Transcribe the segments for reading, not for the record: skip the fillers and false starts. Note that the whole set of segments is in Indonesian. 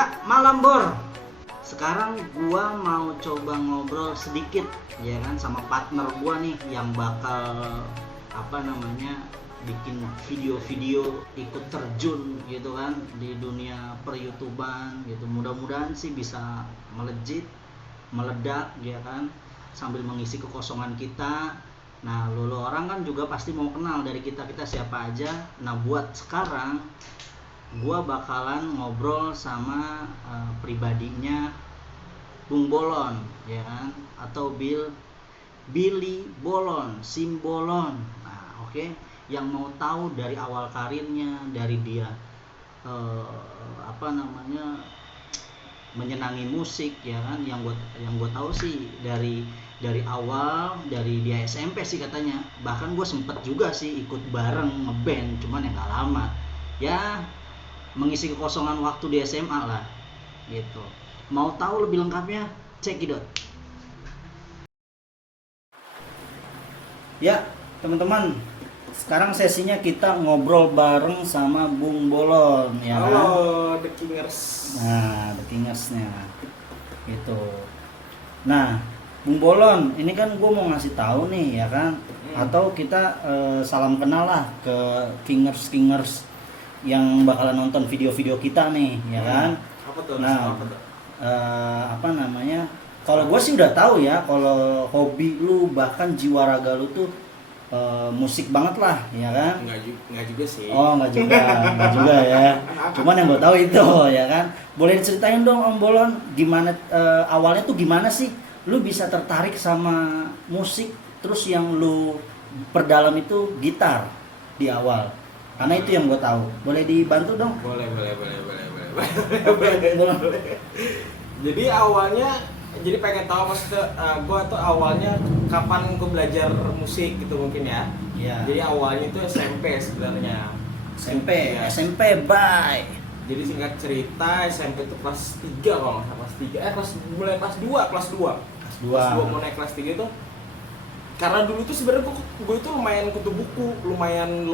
Ya, malam Bor. Sekarang gua mau coba ngobrol sedikit ya kan sama partner gua nih yang bakal bikin video-video ikut terjun gitu kan di dunia per-YouTuban gitu. Mudah-mudahan sih bisa melejit, meledak ya kan sambil mengisi kekosongan kita. Nah, lo orang kan juga pasti mau kenal dari kita siapa aja. Nah, buat sekarang gua bakalan ngobrol sama pribadinya Bung Bolon ya kan, atau Billy Bolon, Simbolon. Nah, oke. Yang mau tahu dari awal karirnya, dari dia menyenangi musik ya kan, yang gue tahu sih dari awal, dari dia SMP sih katanya. Bahkan gue sempet juga sih ikut bareng ngeband, cuman yang gak lama ya, mengisi kekosongan waktu di SMA lah gitu. Mau tahu lebih lengkapnya, cekidot. Ya teman-teman, sekarang sesinya kita ngobrol bareng sama Bung Bolon ya kan? Halo The Kingers. Nah, The Kingersnya gitu. Nah, Bung Bolon, ini kan gue mau ngasih tahu nih ya kan, atau kita salam kenal lah ke Kingers yang bakalan nonton video-video kita nih ya kan. Apa tuh? Nah, Apa tuh? kalau gue sih udah tahu ya, kalau hobi lu bahkan jiwa raga lu tuh musik banget lah ya kan. Enggak juga sih. Oh, enggak juga ya. Cuman yang gue tahu itu ya kan. Boleh diceritain dong Om Bolon, gimana awalnya tuh gimana sih lu bisa tertarik sama musik, terus yang lu perdalam itu gitar di awal. Karena itu yang gue tahu. Boleh dibantu dong? Boleh. Bolon. Jadi awalnya, pengen tahu maksudnya gue tuh awalnya kapan gue belajar musik gitu mungkin ya. Iya. Jadi awalnya itu SMP sebenarnya. SMP, Ya. SMP, bye. Jadi singkat cerita SMP itu kelas 3 kalau nggak salah, mulai kelas 2. Kelas 2 mau naik kelas 3 itu. Karena dulu tuh sebenarnya gue itu lumayan kutu buku, lumayan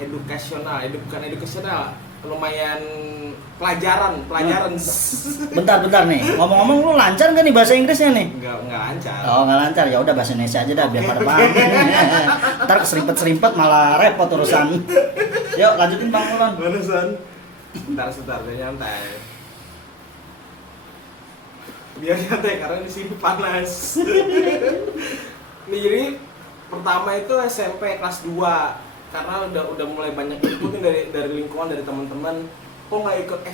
edukasional, bukan edukasional, lumayan pelajaran. Bentar nih. Ngomong-ngomong lu lancar nggak nih bahasa Inggrisnya nih? Enggak lancar. Oh, nggak lancar. Ya udah bahasa Indonesia aja dah biar pada paham. Ntar keserimpet malah repot urusan. Yuk lanjutin Bang Bolon. Barusan. Sebentar, nyantai. Biar nyantai karena di sini panas. Nih, jadi pertama itu SMP kelas 2. Karena udah mulai banyak ikut nih dari lingkungan, dari teman-teman. Kok nggak ikut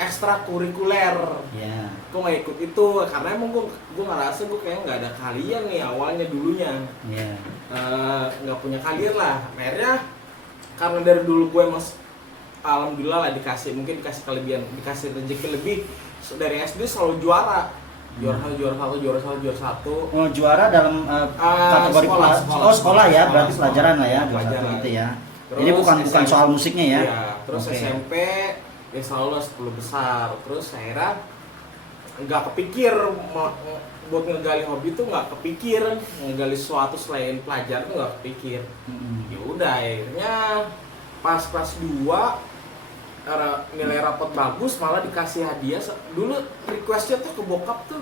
ekstrakurikuler? Iya. Kok nggak ikut itu? Karena emang gue ngerasa gue kayaknya nggak ada kalian nih awalnya dulunya. Iya. Nggak punya kalian lah. Akhirnya karena dari dulu gue emang alhamdulillah lah dikasih kelebihan, dikasih rezeki lebih. Dari SD selalu juara. Juara satu. Oh, juara dalam kategori sekolah ya, berarti pelajaran lah ya, Pelajaran. gitu ya. Terus Jadi bukan soal musiknya ya. Iya, terus Oke. SMP ya selalu 10 besar. Terus akhirnya nggak kepikir buat ngegali hobi tuh, nggak kepikir ngegali sesuatu selain pelajaran tuh nggak kepikir. Ya udah akhirnya pas kelas 2 nilai rapot bagus, malah dikasih hadiah. Dulu requestnya tuh ke bokap tuh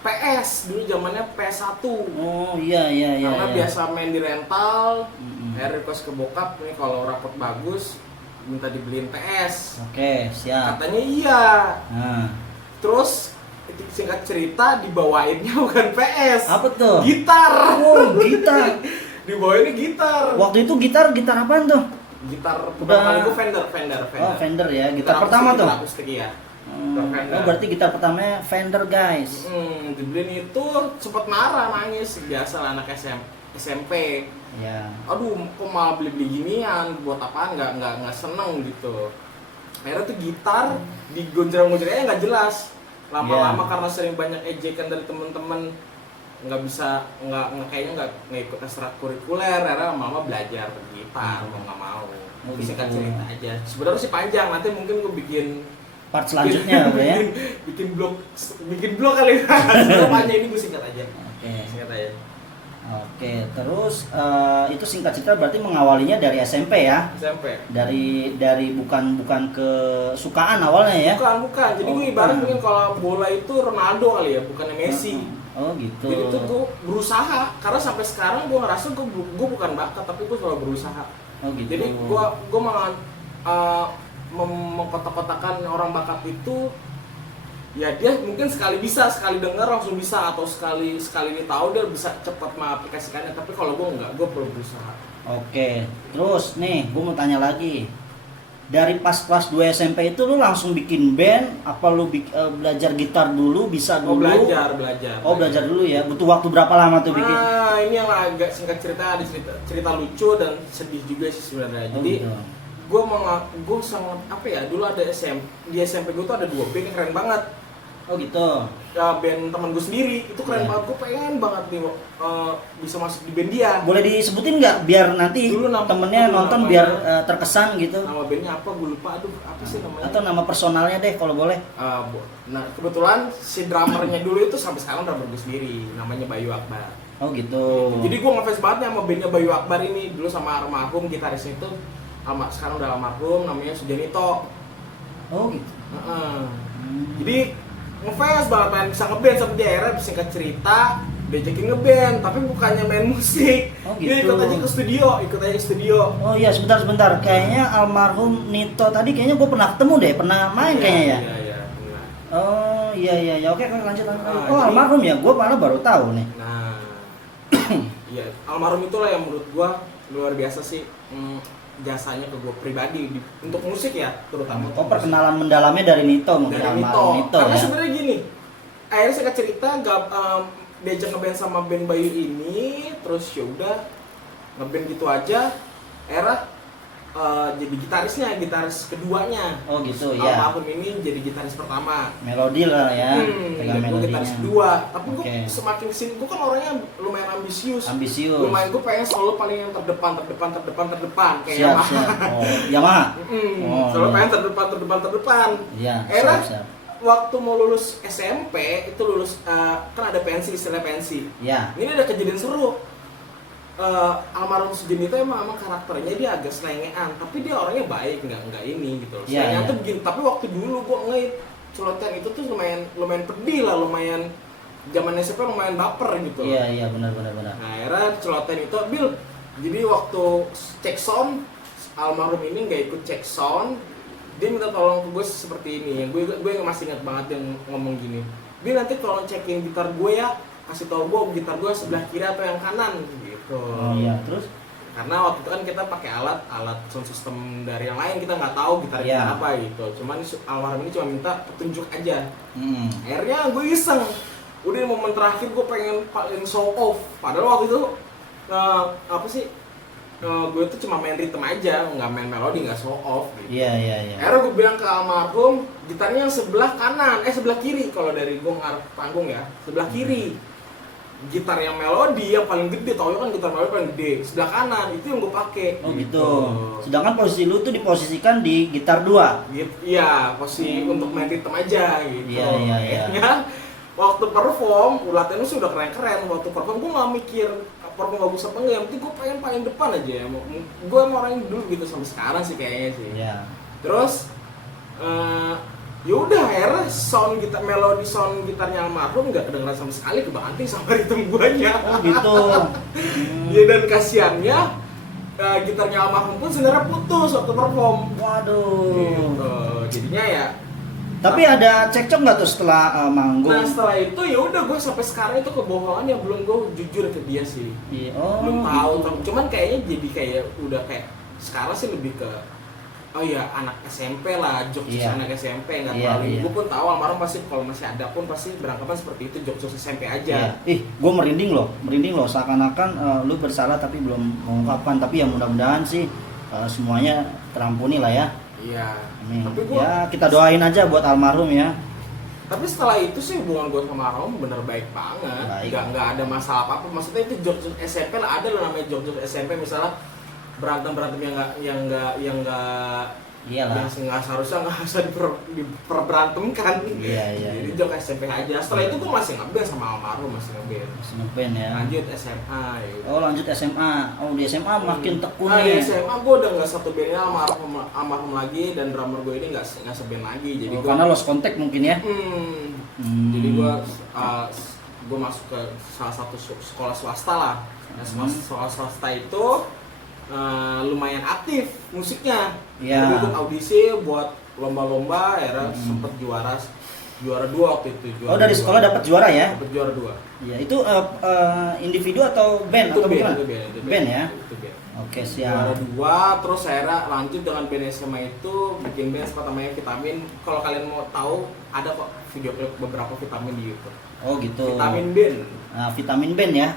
PS, dulu zamannya PS1. Oh iya. Karena biasa main di rental. Mm-mm. Request ke bokap nih kalau rapot bagus minta dibeliin PS. Oke, siap. Katanya iya. Nah, Terus singkat cerita dibawainnya bukan PS. apa tuh? Gitar. Oh, gitar. Dibawainnya gitar. Waktu itu gitar apaan tuh? Gitar Udah. pertama kali gue Fender. Oh, Fender ya. Gitar pertama tuh. Akustik ya. Oh, Fender. berarti gitar pertamanya Fender, guys. Dibeliin itu sempet marah, nangis, biasa lah anak SMP. Ya. Aduh, kok malah beli ginian, buat apaan, nggak seneng gitu. Akhirnya tuh gitar digonjreng-gonjrengnya nggak jelas. Lama-lama karena sering banyak ejekan dari temen-temen, kayaknya nggak ikut ekstrakurikuler. Akhirnya mama belajar gitar, mau nggak mau. Mungkin singkat cerita aja. Sebenarnya sih panjang, nanti mungkin gue bikin Part selanjutnya ya. bikin blog kali. Sebenarnya panjang, ini gue singkat aja. Oke. Singkat aja. Oke, terus itu singkat cerita berarti mengawalinya dari SMP ya? SMP. Dari bukan kesukaan awalnya ya? Bukan. Jadi gue ibarat mungkin kalau bola itu Ronaldo kali ya, bukan Messi. Oh gitu. Jadi itu gue berusaha, karena sampai sekarang gue ngerasa gue bukan bakat, tapi gue selalu berusaha. Oh gitu. Jadi gue malah mengkotak-kotakan orang bakat itu, ya dia mungkin sekali dengar langsung bisa, atau sekali ini tahu dia bisa cepat mengaplikasikannya. Tapi kalau gue enggak, gue perlu berusaha. Oke, terus nih gue mau tanya lagi. Dari pas kelas 2 SMP itu lu langsung bikin band? Apa lu belajar gitar dulu, bisa dulu? Belajar dulu ya. Butuh waktu berapa lama tuh bikin? Ini yang agak singkat cerita, ada cerita lucu dan sedih juga sih sebenarnya. Jadi gitu. gue sangat apa ya, dulu ada di SMP gue tuh ada 2 band yang keren banget. Oh gitu. Ya, band teman gue sendiri itu keren banget. Gue pengen banget nih bisa masuk di band dia. Boleh disebutin nggak biar nanti temennya nonton namanya, biar terkesan gitu? Nama bandnya apa? Gue lupa. Aduh, apa sih namanya? Atau nama personalnya deh kalau boleh. Nah, kebetulan si drummernya dulu itu sampai sekarang drummer gue sendiri. Namanya Bayu Akbar. Oh gitu. Jadi gue ngefans banget sama bandnya Bayu Akbar ini. Dulu sama almarhum gitarisnya itu, sekarang udah almarhum, namanya Sujanito. Oh gitu. Jadi ngefans banget, pengen bisa ngeband sama dia. Akhirnya singkat cerita diajakin ngeband, tapi bukannya main musik. Oh gitu. Dia ikut aja ke studio. Oh iya, sebentar. Kayaknya almarhum Nito tadi kayaknya gue pernah ketemu deh, pernah main kayaknya ya. Iya, benar. Oh iya. Oke, lanjut. Almarhum ya, gue malah baru tahu nih. Nah, iya, almarhum itulah yang menurut gue luar biasa sih. Jasanya ke gue pribadi untuk musik ya, terutama. Perkenalan mendalamnya dari Nito mungkin. Dari Nito karena ya? Sebenarnya gini, akhirnya saya cerita diajak ngeband sama band Bayu ini, terus ya udah ngeband gitu aja. Jadi gitaris keduanya. Oh gitu ya. Almarhum ini jadi gitaris pertama. Melodi lah ya. Gue gitaris kedua. Tapi gue semakin kesini, gue kan orangnya lumayan ambisius. Lumayan, gue pengen selalu paling yang terdepan kayak Yamaha. Selalu pengen terdepan. Iya. Waktu mau lulus SMP itu kan ada istilah pensi. Iya. Ini ada kejadian seru. Almarhum Sujanito emang karakternya dia agak selengean, tapi dia orangnya baik, nggak ini gitu. Selengean tuh begini, tapi waktu dulu gua ngeliat celotehan itu tuh lumayan pedih lah, lumayan zaman SMP lumayan baper gitu. Iya benar. Nah, akhirnya celotehan itu jadi waktu cek sound, almarhum ini nggak ikut cek sound, dia minta tolong ke gue seperti ini. Gue masih ingat banget yang ngomong gini, Bil nanti tolong cekin gitar gue ya, kasih tau gue gitar gue sebelah kiri atau yang kanan gitu. Oh iya, terus? Karena waktu itu kan kita pakai alat sound system dari yang lain, kita nggak tahu gitar kita apa gitu. Cuman almarhum ini cuma minta petunjuk aja. Akhirnya gue iseng, udah momen terakhir gue pengen paling show off. Padahal waktu itu gue tuh cuma main rhythm aja, nggak main melodi, nggak show off gitu. Iya. Akhirnya gue bilang ke almarhum, gitarnya yang sebelah kiri kalau dari gue ngarep panggung ya, sebelah kiri. Gitar yang melodi yang paling gede, tau kan gitar melodi paling gede, sebelah kanan itu yang gue pakai. Oh gitu. Sedangkan posisi lu tuh diposisikan di gitar 2. Iya, posisi untuk main rhythm aja gitu. Iya. Waktu perform, latihannya sih udah keren-keren. Waktu perform gue nggak mikir perform bagus apa enggak, yang penting gue pengen paling depan aja. Gue emang orang dulu gitu sampai sekarang sih kayaknya sih. Iya. Terus yaudah akhirnya melodi sound gitarnya almarhum nggak kedengeran sama sekali, kebanting sama ritme guanya. Oh gitu. Ya dan kasiannya gitarnya almarhum pun sebenarnya putus waktu perform. Waduh. Gitu. Jadinya ya. Tapi ada cekcok nggak tuh setelah manggung? Nah setelah itu ya udah, gue sampai sekarang itu kebohongan yang belum gue jujur ke dia sih. Belum tahu. Gitu. Cuman kayaknya jadi kayak udah kayak sekarang sih lebih ke anak SMP lah, jokes anak SMP nggak terlalu. Gue pun tahu almarhum pasti kalau masih ada pun pasti beranggapan seperti itu, jokes SMP aja. Gue merinding loh, seakan-akan lu bersalah tapi belum mengungkapkan. Tapi ya mudah-mudahan sih semuanya terampuni lah ya. Iya. Tapi kita doain aja buat almarhum ya. Tapi setelah itu sih hubungan gue sama almarhum bener baik banget. Nggak ada masalah apa-apa. Maksudnya itu jokes SMP lah, ada lah namanya jokes SMP, misalnya berantem yang nggak Iyalah. yang nggak seharusnya nggak usah diperberantemkan. Iya. Jadi jok SMP aja. Setelah itu gue masih ngeband sama almarhum, masih ngeband. Masih ngeband ya. Lanjut SMA gitu. Oh lanjut SMA. Oh di SMA makin tekun Nah, nih. di SMA gue udah nggak satu bandnya almarhum lagi, dan drummer gue ini nggak seband lagi. Jadi Oh, karena lost contact mungkin ya. Jadi gue masuk ke salah satu sekolah swasta lah. Nah, sekolah swasta itu lumayan aktif musiknya. Iya. Gue ikut audisi buat lomba-lomba, akhirnya sempet juara 2 waktu itu. Oh dari sekolah dapat juara ya? Dapat juara 2. Iya itu individu atau band Itu atau band, gimana? itu band, Band ya? Itu band. Oke Juara siap. 2, terus akhirnya lanjut dengan band SMA itu bikin band namanya Vitamin. Kalau kalian mau tahu, ada kok video klip beberapa Vitamin di YouTube. Oh gitu. Vitamin Band. Nah, Vitamin Band ya.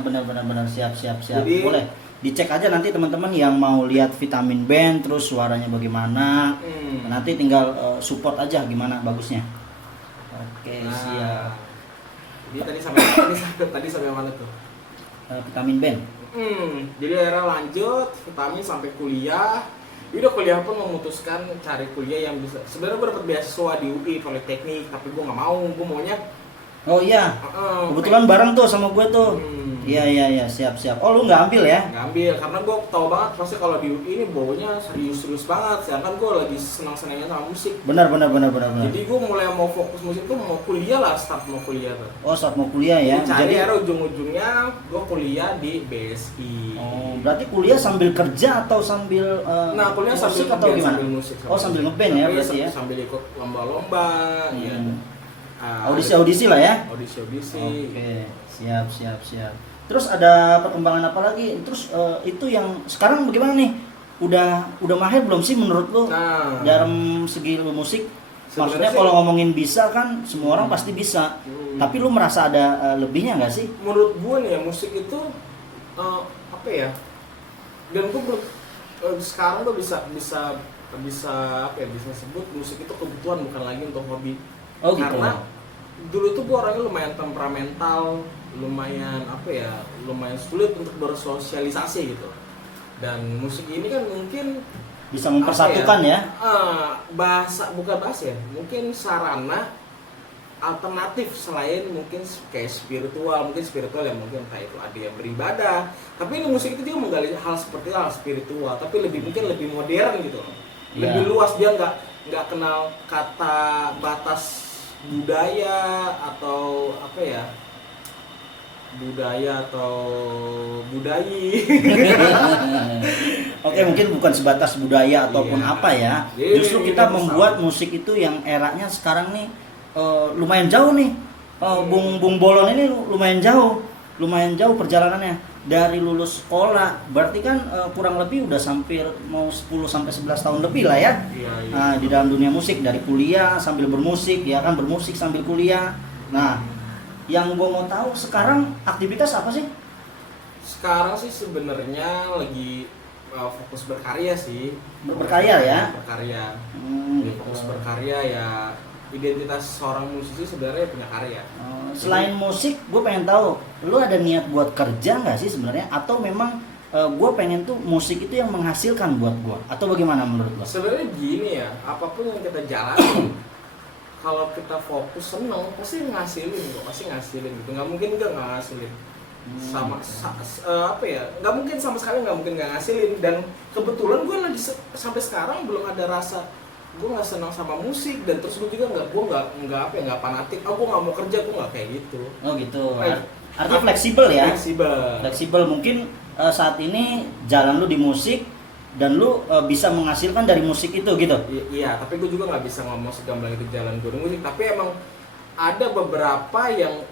Benar siap. Jadi- Boleh dicek aja nanti teman-teman yang mau lihat Vitamin Band terus suaranya bagaimana. Nanti tinggal support aja gimana bagusnya. Oke Nah, siap. Jadi tadi sampai mana tuh? Vitamin Band. Jadi akhirnya lanjut Vitamin sampai kuliah. Dia udah kuliah pun memutuskan cari kuliah yang bisa. Sebenarnya gue dapet beasiswa di UI Politeknik, tapi gue nggak mau. Gue maunya Oh iya. Kebetulan bareng tuh sama gue tuh. Iya siap. Oh lu nggak ambil ya? nggak ambil karena gue tau banget pasti kalau di UI ini baunya serius banget. Sedangkan gue lagi senang-senangnya sama musik. Benar. Jadi gue mulai mau fokus musik tuh mau kuliah lah, start mau kuliah tuh. Oh saat mau kuliah ya. Jadi akhirnya ujung-ujungnya gue kuliah di BSI. Oh berarti kuliah sambil kerja atau sambil Nah, kuliah musik sambil atau ngeband, gimana? sambil musik. Oh sambil ngeband ya berarti ya. Sambil ikut lomba-lomba, ya. Audisi lah ya. Audisi. Oke, siap. Terus ada perkembangan apa lagi? Terus itu yang sekarang bagaimana nih? Udah mahir belum sih menurut lu Nah, dalam segi lu musik? Maksudnya Sebenarnya sih- kalau ngomongin bisa kan semua orang pasti bisa. Tapi lu merasa ada lebihnya nggak sih? menurut gue nih ya musik itu apa ya? Dan gue sekarang tuh bisa apa ya? Bisa sebut musik itu kebutuhan bukan lagi untuk hobi. Oh gitu. Karena dulu tuh gue orangnya lumayan temperamental, lumayan lumayan sulit untuk bersosialisasi gitu. Dan musik ini kan mungkin Bisa mempersatukan ya. bukan bahasa ya, mungkin sarana alternatif selain mungkin kayak spiritual yang mungkin entah itu ada yang beribadah, tapi ini musik itu juga menggali hal seperti hal spiritual, tapi mungkin lebih modern gitu, lebih luas. Dia nggak kenal kata batas budaya atau budayi. Oke, mungkin bukan sebatas budaya ataupun Iya. apa ya. Jadi Justru ini kita kan membuat musik itu yang eranya sekarang nih lumayan jauh nih. Bung Bolon ini lumayan jauh perjalanannya dari lulus sekolah. Berarti kan kurang lebih udah hampir mau 10 sampai 11 tahun lebih lah ya. Iya. Nah, di dalam dunia musik dari kuliah sambil bermusik ya kan, bermusik sambil kuliah. Nah, yang gue mau tahu sekarang aktivitas apa sih? Sekarang sih sebenarnya lagi fokus berkarya sih. Berkarya ya. Berkarya. Hmm, Jadi fokus berkarya ya. Identitas seorang musisi sebenarnya punya karya. Selain musik, gue pengen tahu, lu ada niat buat kerja nggak sih sebenarnya? Atau memang gue pengen tuh musik itu yang menghasilkan buat gue? Atau bagaimana menurut lo? Sebenarnya gini ya, apapun yang kita jalani, kalau kita fokus seneng pasti ngasilin gitu. Nggak mungkin nggak ngasilin. Nggak mungkin sama sekali nggak mungkin nggak ngasilin. Dan kebetulan gue lagi sampai sekarang belum ada rasa gue nggak senang sama musik, dan terus gue juga nggak fanatik. Gue nggak mau kerja, gue nggak kayak gitu. Oh gitu. Artinya fleksibel ya? Fleksibel. Mungkin saat ini jalan lu di musik dan lu bisa menghasilkan dari musik itu gitu. Iya, tapi gue juga nggak bisa ngomong segamblang itu jalan gue di musik. Tapi emang ada beberapa yang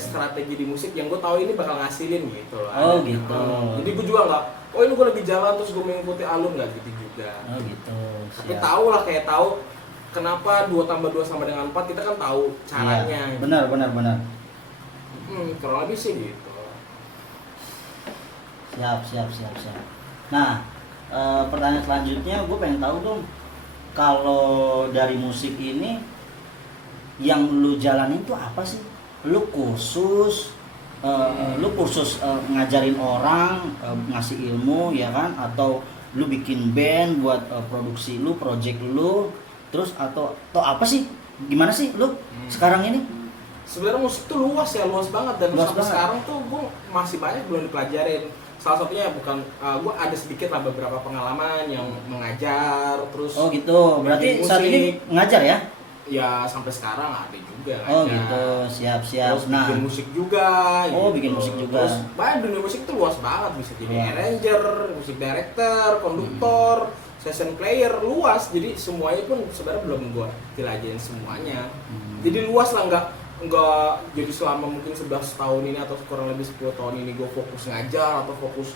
strategi di musik yang gue tahu ini bakal ngasilin gitu loh. Oh gitu. Jadi gue juga nggak, ini gue lagi jalan terus gue mengikuti alur, nggak gitu juga. Oh gitu. Tapi tahu kenapa 2+2 sama dengan 4, kita kan tahu caranya. Iya, benar. Kurang lebih sih gitu. Siap. Nah, pertanyaan selanjutnya gue pengen tahu dong, kalau dari musik ini yang lu jalanin tuh apa sih? Lu kursus ngajarin orang, ngasih ilmu ya kan? Atau lu bikin band buat produksi lu, project lu, terus atau apa sih? Gimana sih lu sekarang ini? Sebenarnya musik tuh luas banget, dan Luas sampai banget. sekarang tuh gue masih banyak belum dipelajarin. Salah satunya bukan gue ada sedikit lah beberapa pengalaman yang mengajar, terus Oh gitu, berarti bikin saat ini musik. ngajar ya? Ya sampai sekarang ada juga Oh ngajar. gitu, siap. Terus Nah, bikin musik juga. Oh, bikin musik juga. Terus banyak, dunia musik itu luas banget, bisa jadi Luas. arranger, musik director, konduktor, session player, luas. Jadi semuanya pun sebenarnya belum gua jelajahin semuanya. Jadi luas lah, nggak jadi selama mungkin 11 tahun ini atau kurang lebih 10 tahun ini gue fokus ngajar atau fokus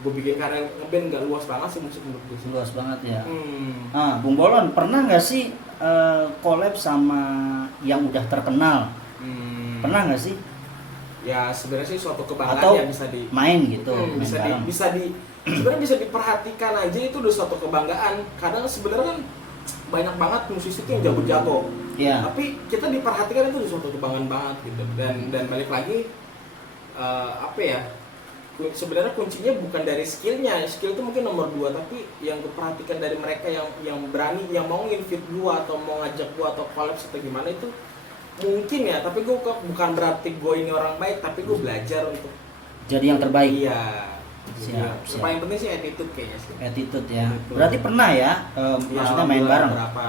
gue bikin karya ngeband. Nggak luas banget sih musik menurut gue sih. luas banget ya. Hmm. Bung Bolon pernah nggak sih collab sama yang udah terkenal? Pernah nggak sih? Ya sebenarnya sih suatu kebanggaan Atau yang bisa di main gitu, main bisa bareng. sebenarnya bisa diperhatikan aja, itu udah suatu kebanggaan. Kadang sebenarnya kan banyak banget musisi itu yang jago-jago, Iya. tapi kita diperhatikan itu udah suatu kebanggaan banget gitu. Dan balik lagi apa ya, sebenarnya kuncinya bukan dari skillnya, skill itu mungkin nomor 2, tapi yang diperhatikan dari mereka yang berani, yang mau invite gua atau mau ngajak gua atau collab atau gimana itu mungkin ya. Tapi gua bukan berarti gua ini orang baik, tapi gua belajar untuk Jadi yang terbaik. iya. Siap, Yang siap. paling penting sih attitude kayaknya sih. Attitude ya. Attitude. Berarti pernah ya, Ya, maksudnya main bareng. beberapa.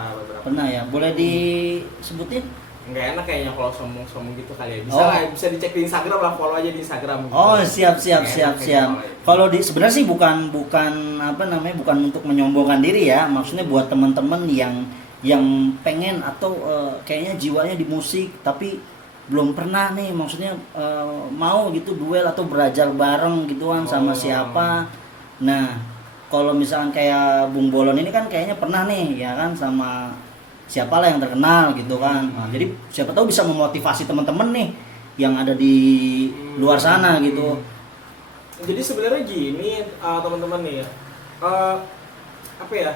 Pernah ya. Boleh disebutin? Nggak enak kayaknya kalau sombong gitu kali ya. Bisa Oh. lah, bisa dicek di Instagram lah, follow aja di Instagram. gitu. Oh siap. Nggak enak kayaknya kalau itu. Kalau di sebenarnya sih bukan apa namanya, bukan untuk menyombongkan diri ya. Maksudnya buat teman-teman yang pengen atau kayaknya jiwanya di musik tapi belum pernah nih, maksudnya mau gitu duel atau belajar bareng gituan sama Oh. siapa. Nah kalau misalkan kayak Bung Bolon ini kan kayaknya pernah nih ya kan sama siapa lah yang terkenal gitu kan. Nah, jadi siapa tahu bisa memotivasi teman-teman nih yang ada di luar sana gitu. Jadi sebenarnya gini teman-teman nih ya. Apa ya?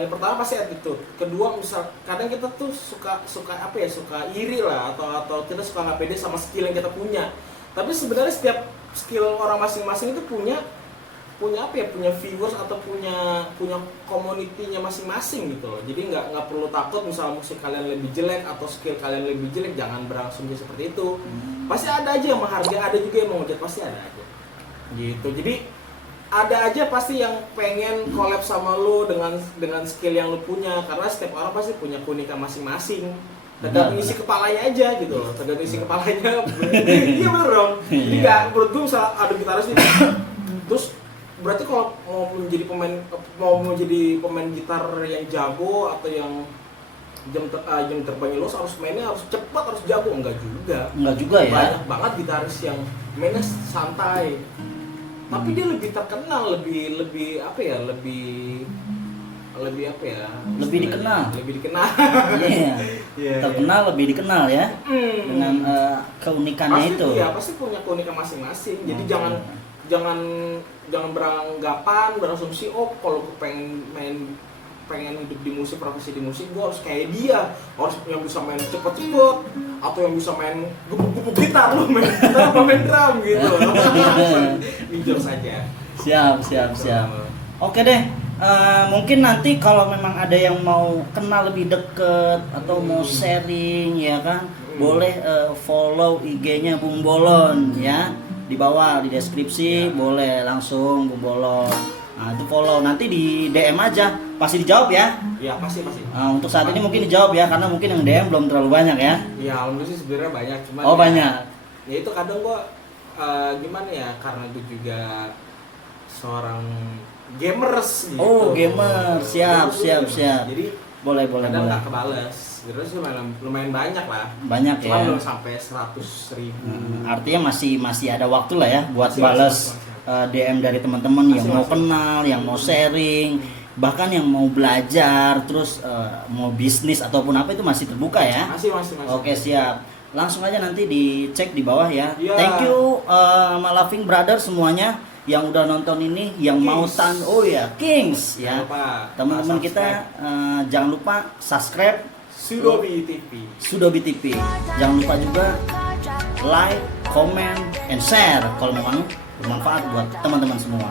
Yang pertama pasti attitude. Kedua, misal kadang kita tuh suka apa ya, suka iri lah atau kita suka nggak pede sama skill yang kita punya. Tapi sebenarnya setiap skill orang masing-masing itu punya apa ya, punya viewers atau punya community-nya masing-masing gitu loh. Jadi nggak perlu takut misal musik kalian lebih jelek atau skill kalian lebih jelek, jangan berasumsi seperti itu. Pasti ada aja yang menghargai, ada juga yang menghujat, pasti ada aja gitu. Jadi ada aja pasti yang pengen collab sama lu dengan skill yang lu punya, karena setiap orang pasti punya keunikan masing-masing. Tergantung isi kepalanya aja gitu loh, tergantung isi kepalanya. Iya bener dong. Jadi nggak, menurut gue misal ada gitaris nih, terus berarti kalau mau menjadi pemain gitar yang jago atau yang jam terbangnya luas, harus mainnya harus cepat, harus jago. Enggak juga ya. Banyak banget gitaris yang mainnya santai tapi dia lebih terkenal, lebih apa ya, lebih apa ya, Lebih dikenal. Iya. Yeah. Terkenal lebih dikenal ya. Dengan keunikannya pasti, itu. Iya, pasti punya keunikan masing-masing. Jadi Oke. jangan beranggapan, berasumsi kalau gue pengen hidup di musik, profesi di musik, gue harus kayak dia, harus yang bisa main cepet-cepet atau yang bisa main gubuk-gubuk gitar, lu main gitar apa main drum gitu. Jujur saja. Siap. Oke deh. Mungkin nanti kalau memang ada yang mau kenal lebih deket atau mau sharing ya kan, boleh follow IG-nya Bung Bolon ya. Di bawah di deskripsi boleh langsung Bung Bolon. Nah, itu follow, nanti di DM aja, pasti dijawab ya. Iya, pasti. Nah, untuk saat ini mungkin dijawab ya, karena mungkin yang DM belum terlalu banyak ya. Iya, alhamdulillah sih sebenarnya banyak, cuman Oh ya, banyak. Ya itu kadang gua gimana ya, karena gue juga seorang gamers gitu. Oh gamer, siap. Jadi Boleh. kadang nggak kebales. Terus lumayan banyak lah. Banyak Cuman ya. belum sampai 100.000. Artinya masih ada waktu lah ya buat Masih, balas masih. DM dari teman-teman yang mau Masih. kenal, yang mau sharing, bahkan yang mau belajar, terus mau bisnis ataupun apa itu masih terbuka ya. Masih. Oke siap. Langsung aja nanti dicek di bawah ya. Iya. Thank you sama Laughing Brother semuanya yang udah nonton ini, yang mau Kings ya. Jangan lupa Teman-teman kita jangan lupa subscribe Sudobi TV. Jangan lupa juga like, comment, and share kalau memang bermanfaat buat teman-teman semua.